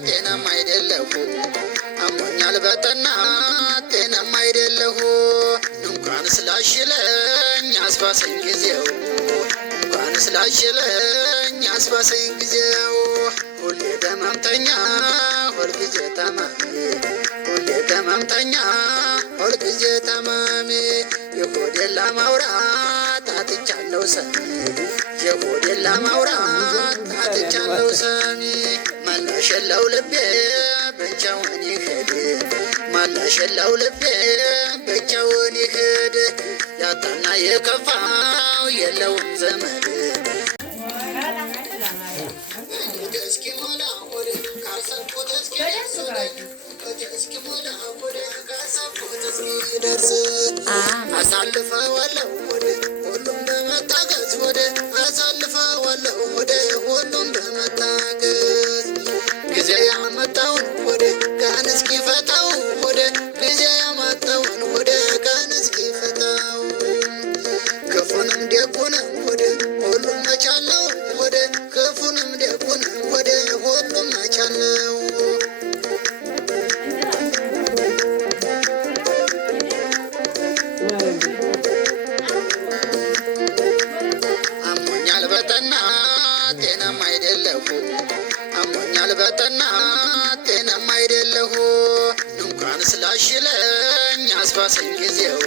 ጤናማ አይደለሁ አሞኛል በጠና ጤናማ አይደለሁ እንኳን ስላሽለኝ አስባሰኝ ጊዜው እንኳን ስላሽለኝ አስባሰኝ ጊዜው ሁሌ ደማምተኛ ሁልጊዜ ታማሚ ሁሌ ደማምተኛ ሁልጊዜ ታማሚ የሆዴን ለማውራት አጥቻለሁ ሰሚ የሆዴን ለማውራት አጥቻለሁ ሰሚ መላሽ የለው ልቤ ብቻውን ይሄድ መላሽ የለው ልቤ ብቻውን ይሄድ ያጣና የከፋው የለውም ዘመድ አሳልፈዋለሁ ወደ ሁሉም በመታገዝ ወደ አሳልፈዋለሁ ወደ ሁሉም በመታገዝ ጊዜ ያመጣውን ወደ ቀን እስኪፈታው ወደ ጊዜ ያመጣውን ወደ ቀን እስኪፈታው ክፉንም ደጉንም ወደ ሁሉም መቻለው ወደ ክፉንም ደጉንም ወደ ሁሉም መቻለው ጤናማ አይደለሁ አሞኛል በጠና ጤናማ አይደለሁ እንኳን ስላሽለኝ አስባሰኝ ጊዜው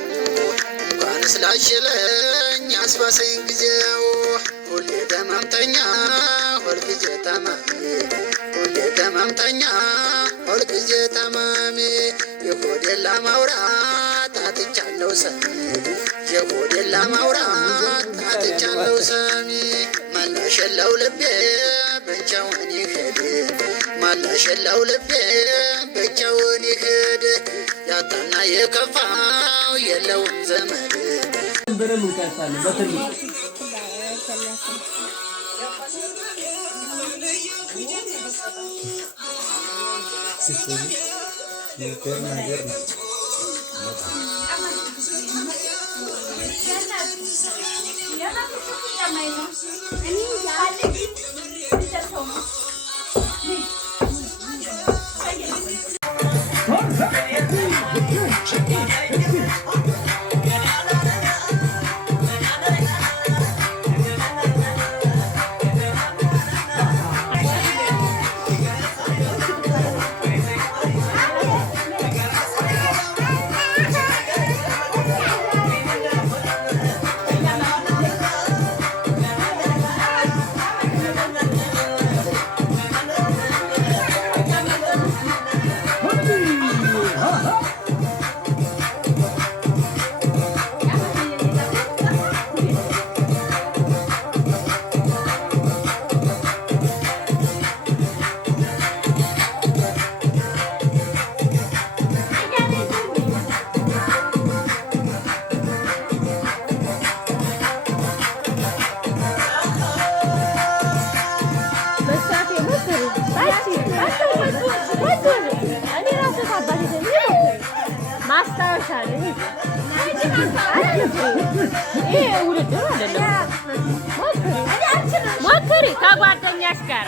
እንኳን ስላሽለኝ አስባሰኝ ጊዜው ሁሌ ደማምተኛ ሁልጊዜ ታማሚ ሁሌ ደማምተኛ ሁልጊዜ ታማሚ የሆዴን ለማውራት አጥቻለሁ ሰሚ የሆዴን ለማውራት አጥቻለሁ ሰሚ መላሽ የለው ልቤ ብቻውን ይሄድ መላሽ የለው ልቤ ብቻውን ይሄድ ያጣና የከፋው የለውም ዘመድ ማስታወሻ ነው ይሄ ውድድር አይደለም ሞክሪ ከጓደኛሽ ጋር